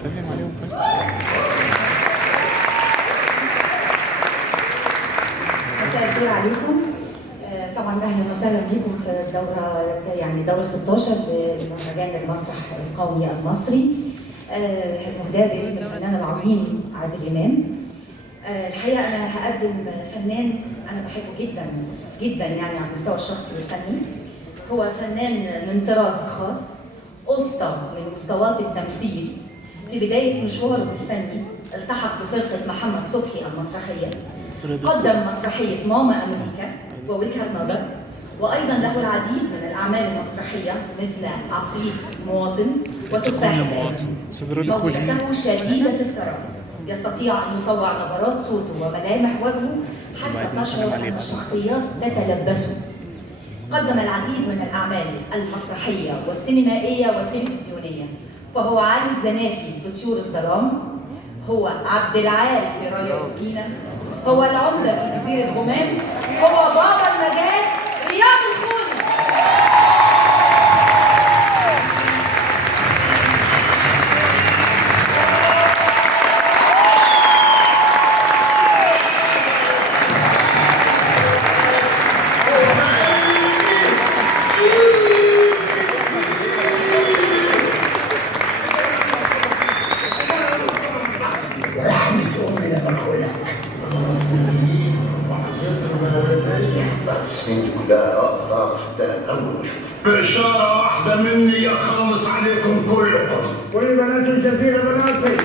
سلم عليهم طيب. مساء الخير عليكم. طبعا اهلا وسهلا بكم في الدوره، يعني دوره 16 لمهرجان المسرح القومي المصري مهداه باسم الفنان العظيم عادل امام. الحقيقه انا هقدم فنان انا بحبه جدا جدا، يعني على المستوى الشخصي والفني. هو فنان من طراز خاص، اسطى من مستويات التمثيل. في بدايه مشواره الفني التحق بفرقه محمد صبحي المسرحيه، قدم مسرحيه ماما امريكا ووجهه نظر، وايضا له العديد من الاعمال المسرحيه مثل عفريت مواطن وتفاح موهبته شديده الثراء، يستطيع ان يطوع نبرات صوته وملامح وجهه حتى تشعر ان الشخصيات تتلبسه. قدم العديد من الاعمال المسرحيه والسينمائيه والتلفزيونيه، فهو علي الزناتي في طيور الظلام، هو عبد العال في راية وسكينة، هو العمدة في جزيرة غمام، هو بابا المجال رياض الخولي. السنين دي كلها اقدر اعرف الدهب اول ما اشوفه. بإشارة واحدة مني أخلص عليكم كلكم. والبنات الجزيرة بناتي.